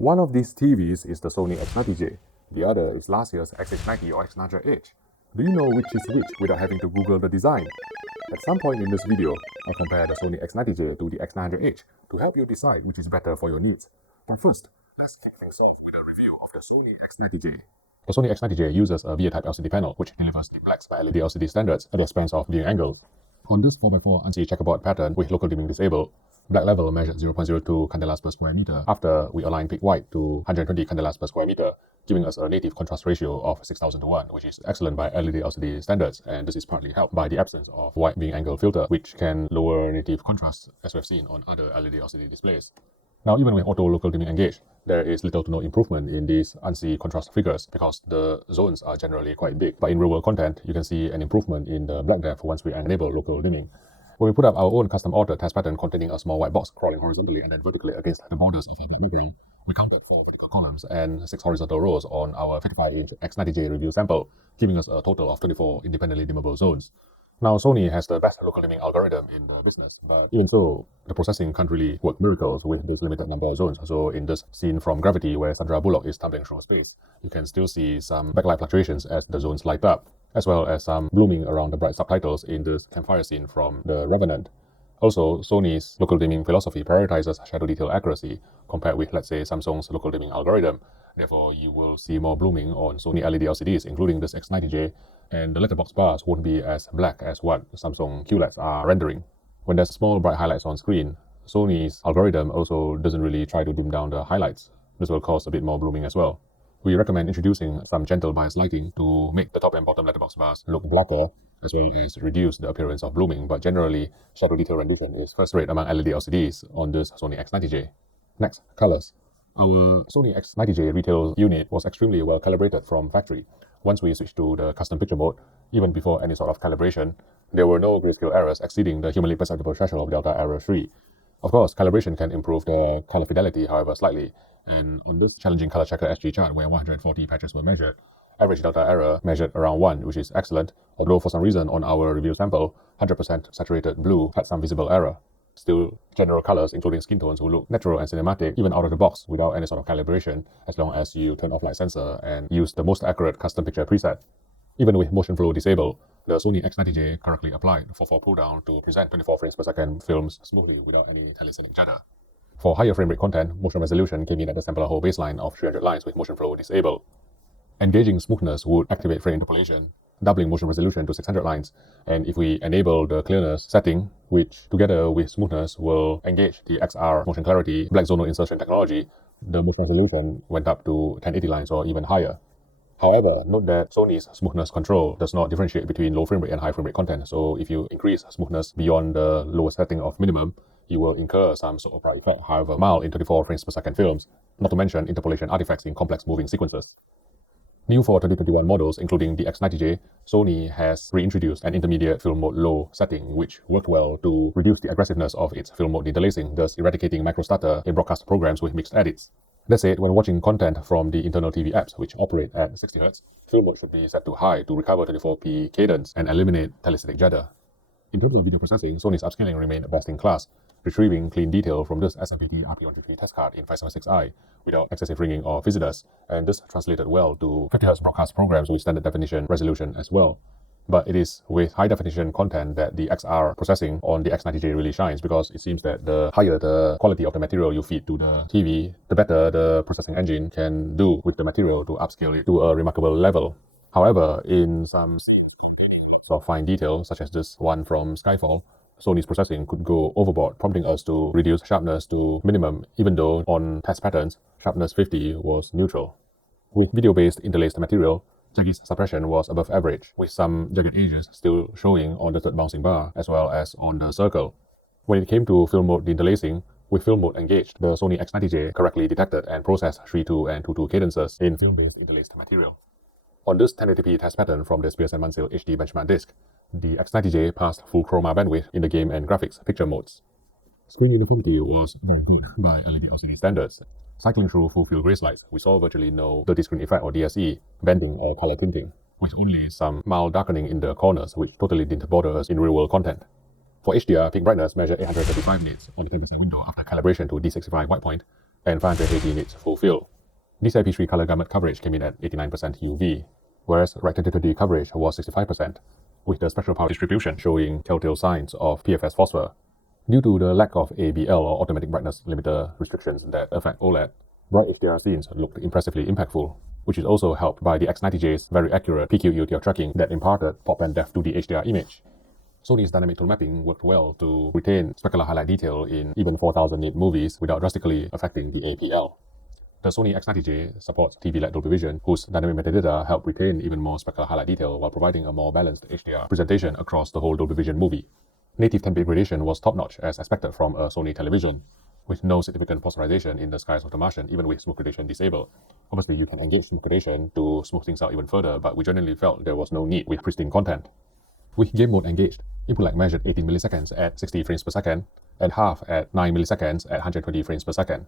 One of these TVs is the Sony X90J. The other is last year's X690 or X900H. Do you know which is which without having to Google the design? At some point in this video, I'll compare the Sony X90J to the X900H to help you decide which is better for your needs. But first, let's kick things off with a review of the Sony X90J. The Sony X90J uses a VA-type LCD panel which delivers the blacks by LED LCD standards at the expense of viewing angles. On this 4x4 ANSI checkerboard pattern with local dimming disabled, black level measured 0.02 candelas per square meter after we align peak white to 120 candelas per square meter, giving us a native contrast ratio of 6000 to 1, which is excellent by LED LCD standards, and this is partly helped by the absence of white viewing angle filter, which can lower native contrast as we've seen on other LED LCD displays. Now, even with auto local dimming engaged, there is little to no improvement in these ANSI contrast figures because the zones are generally quite big. But in real-world content, you can see an improvement in the black depth once we enable local dimming. When we put up our own custom-ordered test pattern containing a small white box crawling horizontally and then vertically against the borders of our background, we counted 4 vertical columns and 6 horizontal rows on our 55-inch X90J review sample, giving us a total of 24 independently dimmable zones. Now, Sony has the best local dimming algorithm in the business, but even so, the processing can't really work miracles with this limited number of zones. So in this scene from Gravity where Sandra Bullock is tumbling through space, you can still see some backlight fluctuations as the zones light up, as well as some blooming around the bright subtitles in this campfire scene from The Revenant. Also, Sony's local dimming philosophy prioritizes shadow detail accuracy compared with, let's say, Samsung's local dimming algorithm. Therefore, you will see more blooming on Sony LED LCDs, including this X90J, and the letterbox bars won't be as black as what Samsung QLEDs are rendering. When there's small bright highlights on screen, Sony's algorithm also doesn't really try to dim down the highlights. This will cause a bit more blooming as well. We recommend introducing some gentle bias lighting to make the top and bottom letterbox bars look blacker, as well as reduce the appearance of blooming, but generally, shadow detail rendition is first rate among LED LCDs on this Sony X90J. Next, colors. Our Sony X90J retail unit was extremely well calibrated from factory. Once we switched to the custom picture mode, even before any sort of calibration, there were no grayscale errors exceeding the humanly perceptible threshold of delta error 3. Of course, calibration can improve the color fidelity, however, slightly, and on this challenging color checker SG chart where 140 patches were measured, average delta error measured around 1, which is excellent, although for some reason on our review sample, 100% saturated blue had some visible error. Still, general colors, including skin tones, will look natural and cinematic even out of the box without any sort of calibration, as long as you turn off light sensor and use the most accurate custom picture preset. Even with motion flow disabled, the Sony X90J correctly applied 4:4 pull down to present 24 frames per second films smoothly without any telecinic judder. For higher frame rate content, motion resolution came in at the sampler hole baseline of 300 lines with motion flow disabled. Engaging smoothness would activate frame interpolation, doubling motion resolution to 600 lines, and if we enable the clearness setting, which together with smoothness will engage the XR motion clarity black zonal insertion technology, the motion resolution went up to 1080 lines or even higher. However, note that Sony's smoothness control does not differentiate between low frame rate and high frame rate content, so if you increase smoothness beyond the lowest setting of minimum, you will incur some soap opera effect, however mild in 24 frames per second films, not to mention interpolation artifacts in complex moving sequences. New for 2021 models, including the X90J, Sony has reintroduced an intermediate film mode low setting, which worked well to reduce the aggressiveness of its film mode interlacing, thus eradicating microstutter in broadcast programs with mixed edits. That said, when watching content from the internal TV apps, which operate at 60Hz, film mode should be set to high to recover 24p cadence and eliminate telecinic judder. In terms of video processing, Sony's upscaling remained best in class, retrieving clean detail from this SMPTE RP150 test card in 576i without excessive ringing or fizziness, and this translated well to 50Hz broadcast programs with standard definition resolution as well. But it is with high definition content that the XR processing on the X90J really shines, because it seems that the higher the quality of the material you feed to the TV, the better the processing engine can do with the material to upscale it to a remarkable level. However, in some lots of fine detail, such as this one from Skyfall, Sony's processing could go overboard, prompting us to reduce sharpness to minimum, even though on test patterns, sharpness 50 was neutral. With video-based interlaced material, Jaggy's suppression was above average, with some jagged edges still showing on the third bouncing bar, as well as on the circle. When it came to film mode interlacing, with film mode engaged, the Sony X90J correctly detected and processed 3.2 and 2.2 cadences in film-based interlaced material. On this 1080p test pattern from the Spears & Mansell HD benchmark disc, the X90J passed full chroma bandwidth in the game and graphics picture modes. Screen uniformity was very good by LED LCD standards. Cycling through full-field grace lights, we saw virtually no dirty screen effect or DSE, bending or color tinting, with only some mild darkening in the corners which totally didn't bother us in real-world content. For HDR, peak brightness measured 835 nits on the 10% window after calibration to D65 white point, and 580 nits full fill. This IP3 color gamut coverage came in at 89% UV, whereas Rec2020 coverage was 65%, with the spectral power distribution showing telltale signs of PFS phosphor. Due to the lack of ABL or automatic brightness limiter restrictions that affect OLED, bright HDR scenes looked impressively impactful, which is also helped by the X90J's very accurate PQ-EOTF tracking that imparted pop and def to the HDR image. Sony's dynamic tool mapping worked well to retain specular highlight detail in even 4000 nit movies without drastically affecting the APL. The Sony X90J supports TV-led Dolby Vision, whose dynamic metadata help retain even more specular highlight detail while providing a more balanced HDR presentation across the whole Dolby Vision movie. Native 10-bit gradation was top-notch as expected from a Sony television, with no significant polarization in the skies of the Martian even with smooth gradation disabled. Obviously, you can engage smooth gradation to smooth things out even further, but we generally felt there was no need with pristine content. With game mode engaged, input lag measured 18 milliseconds at 60 frames per second and half at 9 milliseconds at 120 frames per second.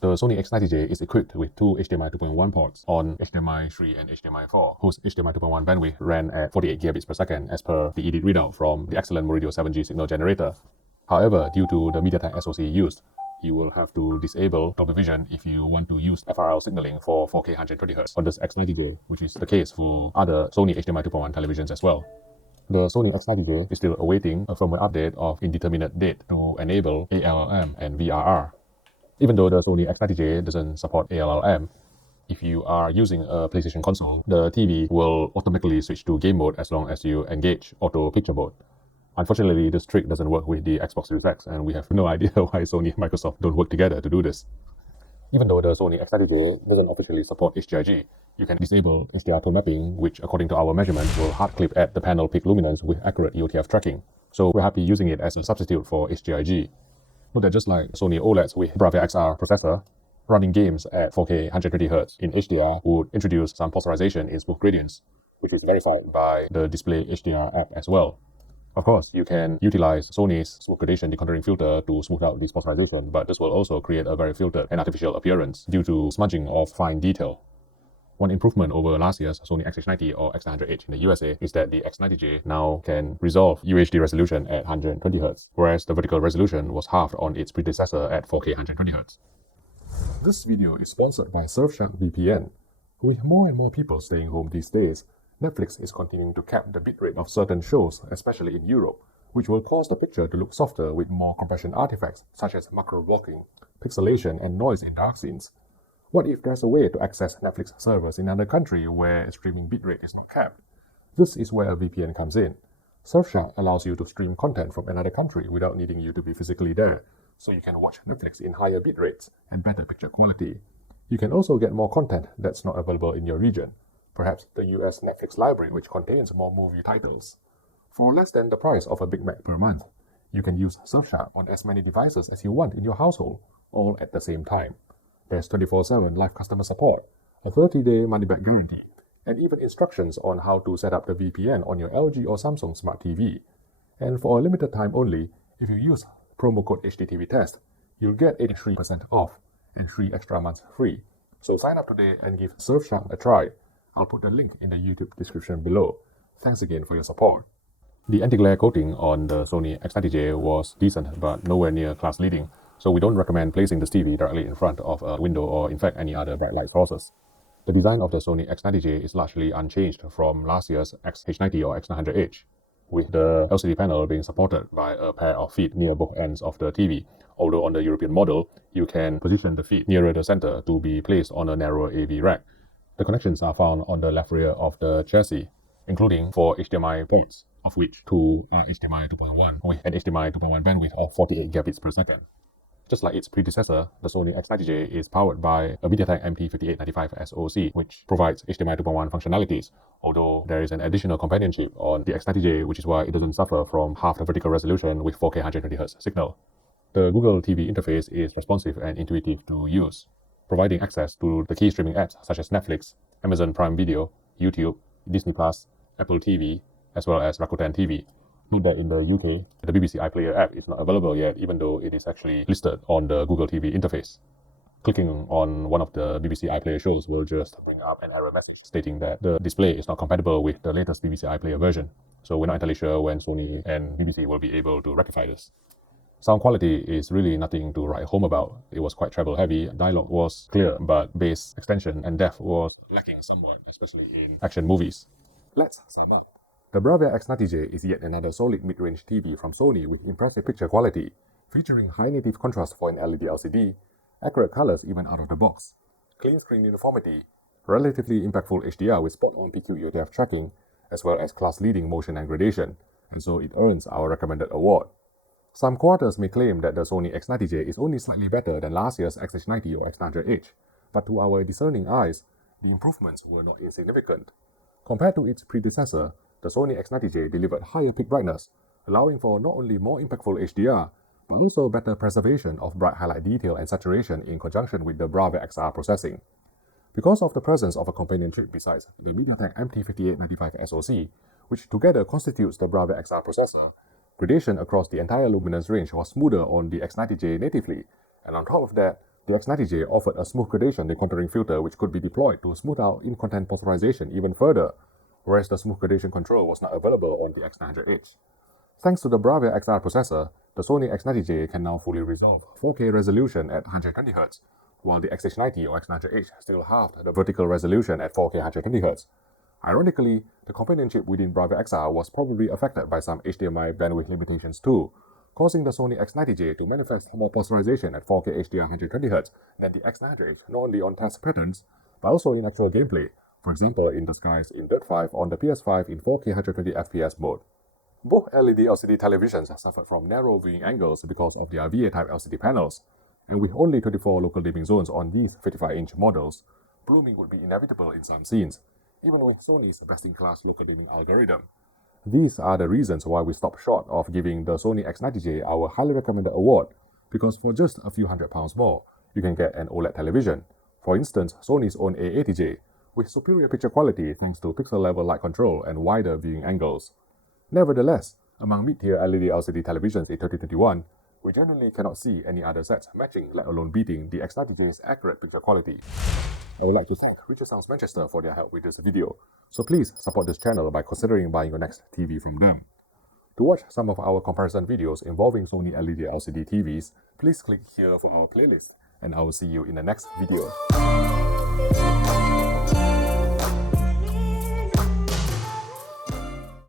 The Sony X90J is equipped with two HDMI 2.1 ports on HDMI 3 and HDMI 4, whose HDMI 2.1 bandwidth ran at 48 gigabits per second as per the EDIT readout from the excellent Meridio 7G signal generator. However, due to the MediaTek SoC used, you will have to disable Dolby Vision if you want to use FRL signaling for 4K 120Hz on this X90J, which is the case for other Sony HDMI 2.1 televisions as well. The Sony X90J is still awaiting a firmware update of indeterminate date to enable ALLM and VRR. Even though the Sony X90J doesn't support ALLM, if you are using a PlayStation console, the TV will automatically switch to game mode as long as you engage auto picture mode. Unfortunately, this trick doesn't work with the Xbox Series X, and we have no idea why Sony and Microsoft don't work together to do this. Even though the Sony X90J doesn't officially support HDRG, you can disable HDR tone mapping, which according to our measurement will hard clip at the panel peak luminance with accurate EOTF tracking. So we're happy using it as a substitute for HDRG. Note that just like Sony OLEDs with Bravia XR processor, running games at 4K 120Hz in HDR would introduce some polarization in smooth gradients, which is verified by the Display HDR app as well. Of course, you can utilize Sony's smooth gradation decontouring filter to smooth out this polarization, but this will also create a very filtered and artificial appearance due to smudging of fine detail. One improvement over last year's Sony XH90 or X900H in the USA is that the X90J now can resolve UHD resolution at 120Hz, whereas the vertical resolution was halved on its predecessor at 4K 120Hz. This video is sponsored by Surfshark VPN. With more and more people staying home these days, Netflix is continuing to cap the bitrate of certain shows, especially in Europe, which will cause the picture to look softer with more compression artifacts such as macro blocking, pixelation, and noise in dark scenes. What if there's a way to access Netflix servers in another country where a streaming bitrate is not capped? This is where a VPN comes in. Surfshark allows you to stream content from another country without needing you to be physically there, so you can watch Netflix in higher bitrates and better picture quality. You can also get more content that's not available in your region, perhaps the US Netflix library which contains more movie titles. For less than the price of a Big Mac per month, you can use Surfshark on as many devices as you want in your household, all at the same time. There's 24/7 live customer support, a 30-day money-back guarantee, and even instructions on how to set up the VPN on your LG or Samsung Smart TV. And for a limited time only, if you use promo code HDTVTest, you'll get 83% off and 3 extra months free. So sign up today and give Surfshark a try. I'll put the link in the YouTube description below. Thanks again for your support. The anti-glare coating on the Sony X90J was decent but nowhere near class-leading, so we don't recommend placing this TV directly in front of a window or in fact any other bright light sources. The design of the Sony X90J is largely unchanged from last year's XH90 or X900H, with the LCD panel being supported by a pair of feet near both ends of the TV, although on the European model, you can position the feet nearer the center to be placed on a narrow AV rack. The connections are found on the left rear of the chassis, including 4 HDMI ports, of which 2 are HDMI 2.1 with an HDMI 2.1 bandwidth of 48 gigabits per second. Just like its predecessor, the Sony X90J is powered by a MediaTek MT5895 SoC, which provides HDMI 2.1 functionalities, although there is an additional companion chip on the X90J, which is why it doesn't suffer from half the vertical resolution with 4K 120Hz signal. The Google TV interface is responsive and intuitive to use, providing access to the key streaming apps such as Netflix, Amazon Prime Video, YouTube, Disney+, Apple TV, as well as Rakuten TV. Note that in the UK, the BBC iPlayer app is not available yet, even though it is actually listed on the Google TV interface. Clicking on one of the BBC iPlayer shows will just bring up an error message stating that the display is not compatible with the latest BBC iPlayer version. So we're not entirely sure when Sony and BBC will be able to rectify this. Sound quality is really nothing to write home about. It was quite treble heavy, dialogue was clear, but bass extension and depth was lacking somewhat, especially in action movies. Let's sum up. The Bravia X90J is yet another solid mid-range TV from Sony with impressive picture quality, featuring high native contrast for an LED LCD, accurate colors even out of the box, clean screen uniformity, relatively impactful HDR with spot-on PQEOTF tracking, as well as class-leading motion and gradation, and so it earns our recommended award. Some quarters may claim that the Sony X90J is only slightly better than last year's X90 or X900H, but to our discerning eyes, the improvements were not insignificant. Compared to its predecessor, the Sony X90J delivered higher peak brightness, allowing for not only more impactful HDR, but also better preservation of bright highlight detail and saturation in conjunction with the Bravia XR processing. Because of the presence of a companion chip besides the MediaTek MT5895 SoC, which together constitutes the Bravia XR processor, gradation across the entire luminance range was smoother on the X90J natively, and on top of that, the X90J offered a smooth gradation decontouring filter which could be deployed to smooth out in-content polarization even further, whereas the smooth gradation control was not available on the X900H. Thanks to the Bravia XR processor, the Sony X90J can now fully resolve 4K resolution at 120Hz, while the X90 or X900H still halved the vertical resolution at 4K 120Hz. Ironically, the companion chip within Bravia XR was probably affected by some HDMI bandwidth limitations too, causing the Sony X90J to manifest more polarization at 4K HDR 120Hz than the X900H, not only on test patterns, but also in actual gameplay, for example in the skies in Dirt 5 on the PS5 in 4K 120 FPS mode. Both LED LCD televisions suffered from narrow viewing angles because of their VA-type LCD panels, and with only 24 local dimming zones on these 55-inch models, blooming would be inevitable in some scenes, even with Sony's best-in-class local dimming algorithm. These are the reasons why we stopped short of giving the Sony X90J our highly recommended award, because for just a few £100 more, you can get an OLED television, for instance Sony's own A80J, with superior picture quality thanks to pixel-level light control and wider viewing angles. Nevertheless, among mid-tier LED LCD televisions in 2021, we generally cannot see any other sets matching, let alone beating, the X90J's accurate picture quality. I would like to thank Richard Sounds Manchester for their help with this video, so please support this channel by considering buying your next TV from them. To watch some of our comparison videos involving Sony LED LCD TVs, please click here for our playlist, and I will see you in the next video.